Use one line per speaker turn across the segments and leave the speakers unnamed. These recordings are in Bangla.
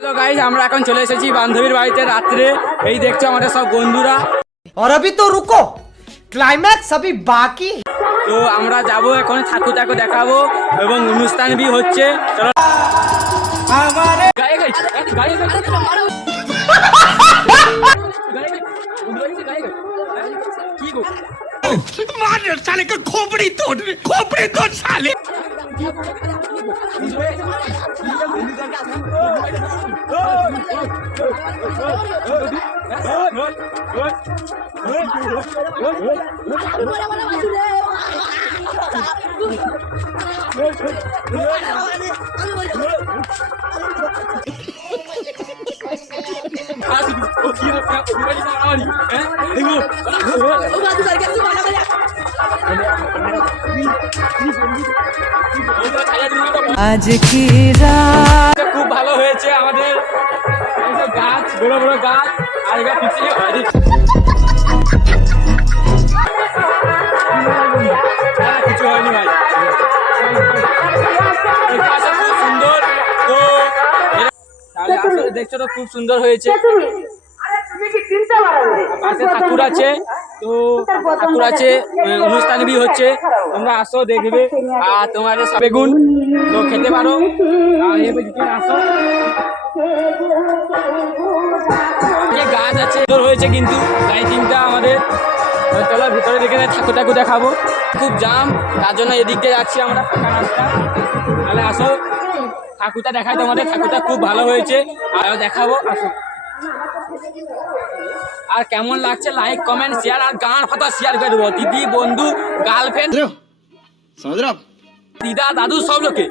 হ্যালো গাইজ আমরা এখন চলে এসেছি বান্ধবীর বাড়িতে রাত্রে এই দেখছো আমাদের সব বন্ধুরা
और अभी तो रुको क्लाइमैक्स अभी बाकी है
তো আমরা যাব এখন ঠাকুর ঠাকুর দেখাবো এবং অনুষ্ঠান বি হচ্ছে চলো গায়ে গায়ে, গায়ে গায়ে, গায়ে গায়ে। গায়ে গায়ে, গায়ে গায়ে। কি গো? ও কি রে, ও কি রে, মারামারি, হ্যাঁ? দেখো।
আজ কি রাত
খুব ভালো হয়েছে আমাদের। গাছ বড় বড় গাছ আর এবার পিছিয়ে হয়নি হ্যাঁ, কিছু হয়নি ভাই। খুব সুন্দর। তো দেখছ তো খুব সুন্দর হয়েছে। পাশে ঠাকুর আছে। তো ঠাকুর আছে অনুষ্ঠান বি হচ্ছে, তোমরা আসো, দেখবে। আর তোমার বেগুন তো খেতে পারো। আসো। গাছ আছে সুন্দর হয়েছে কিন্তু লাইটিংটা আমাদের চলো ভিতরে দেখে ঠাকুর ঠাকুর দেখাবো। খুব জাম তার জন্য এদিক দিয়ে যাচ্ছি আমরা তাহলে আসো, ঠাকুরটা দেখাই তোমাদের, ঠাকুরটা খুব ভালো হয়েছে। আর দেখাবো, আসো। আর কেমন লাগছে লাইক কমেন্ট শেয়ার আর গান ফাতা শেয়ার করে দেবো। দিদি বন্ধু গার্লফ্রেন্ড দিদা দাদু সব লোকে।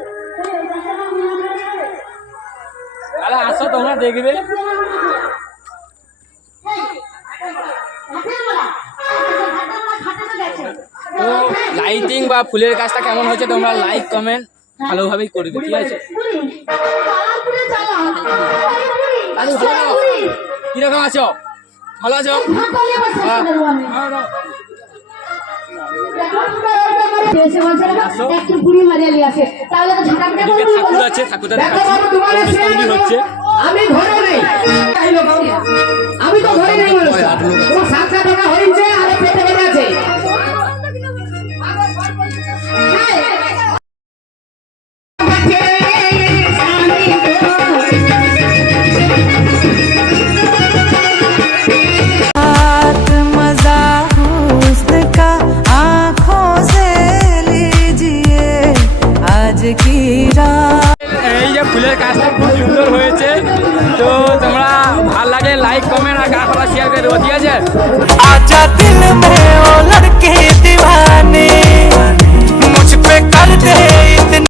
তাহলে আসো তোমরা দেখবে। তো লাইটিং বা ফুলের কাজটা কেমন হয়েছে তোমরা লাইক কমেন্ট ভালোভাবেই করবে ঠিক আছে? কীরকম আছো? ভালো আছো? হ্যাঁ।
একটু বুড়ি মারিয়া নিয়ে আসে তাহলে তো ঝাঁটাপিটা
এদিকে
করব
ঠাকুর আছে ঠাকুরটা কি হচ্ছে।
আমি ঘরে নেই। আমি তো ঘরে নেই
লাইক কমেন্ট আর গান শেয়ার করে দেবো ঠিক আছে
আচ্ছা